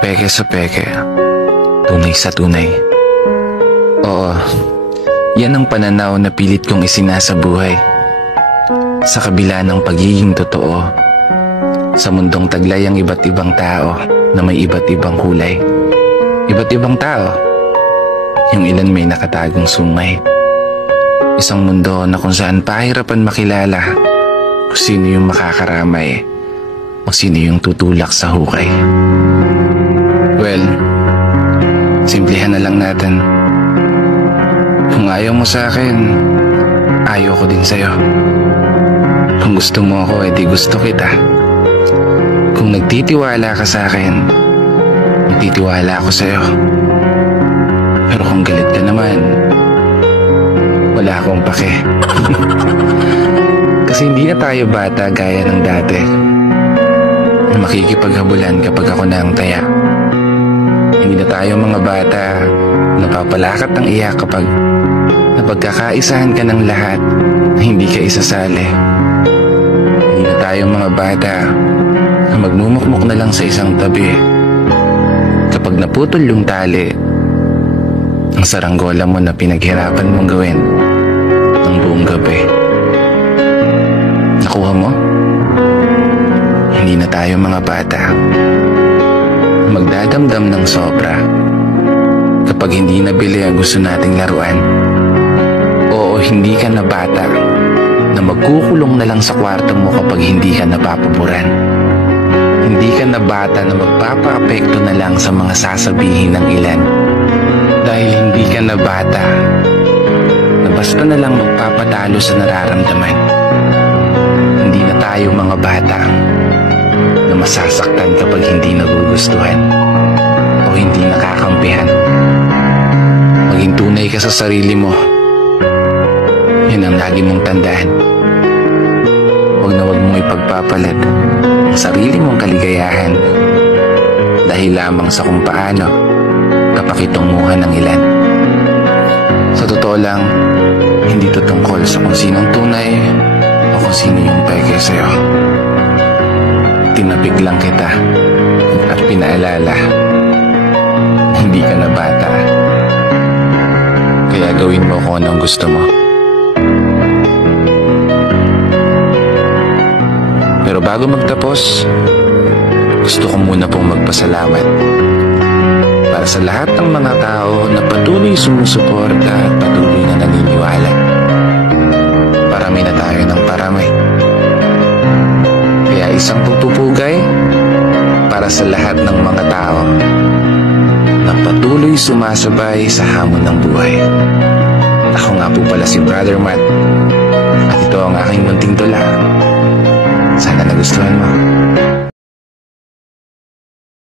Peke sa peke, tunay sa tunay. Oo, yan ang pananaw na pilit kong isinasa buhay. Sa kabila ng pagiging totoo, sa mundong taglay ang iba't ibang tao na may iba't ibang kulay. Iba't ibang tao, yung ilan may nakatagong sungay. Isang mundo na kung saan pahirapan makilala kung sino yung makakaramay o sino yung tutulak sa hukay. Well, simplihan na lang natin. Kung ayaw mo sa akin, ayaw ko din sa'yo. Kung gusto mo ako, edi gusto kita. Kung nagtitiwala ka sa akin, nagtitiwala ako sa'yo. Pero kung galit ka naman, wala akong pake. Kasi hindi na tayo bata gaya ng dati na makikipaghabulan kapag ako na ang taya. Hindi na tayo mga bata na papalakat ng iyak kapag napagkakaisahan ka ng lahat na hindi ka isasali. Hindi na tayo mga bata na magmumukmuk na lang sa isang tabi kapag naputol yung tali ang saranggola mo na pinaghirapan mong gawin ng buong gabi. Nakuha mo? Hindi na tayo mga bata magdadamdam ng sobra kapag hindi nabili ang gusto nating laruan. Oo, hindi ka na bata na magkukulong na lang sa kwarto mo kapag hindi ka napapaboran. Hindi ka na bata na magpapaapekto na lang sa mga sasabihin ng ilan. Dahil hindi ka na bata na basta na lang magpapatalo sa nararamdaman. Hindi na tayo mga bata na masasaktan kapag hindi nagugustuhan o hindi nakakampihan. Maging tunay ka sa sarili mo. Yun ang lagi mong tandaan. Huwag na huwag mong ipagpapalit ang sarili mong kaligayahan dahil lamang sa kung paano kapakitunguhan ng ilan. Sa totoo lang, hindi to tungkol sa kung sinong tunay o kung sino yung peke sa'yo. Tinapik lang kita at pinaalala, hindi ka na bata. Kaya gawin mo kung anong gusto mo. Pero bago magtapos, gusto ko muna pong magpasalamat para sa lahat ng mga tao na patuloy sumusuporta at patuloy na naniniwala. Parami na tayo ng parami. Kaya isang pagpupugay para sa lahat ng mga tao na patuloy sumasabay sa hamon ng buhay. Ako nga po pala si Brother Matt at ito ang aking munting tula. Sana nagustuhan mo.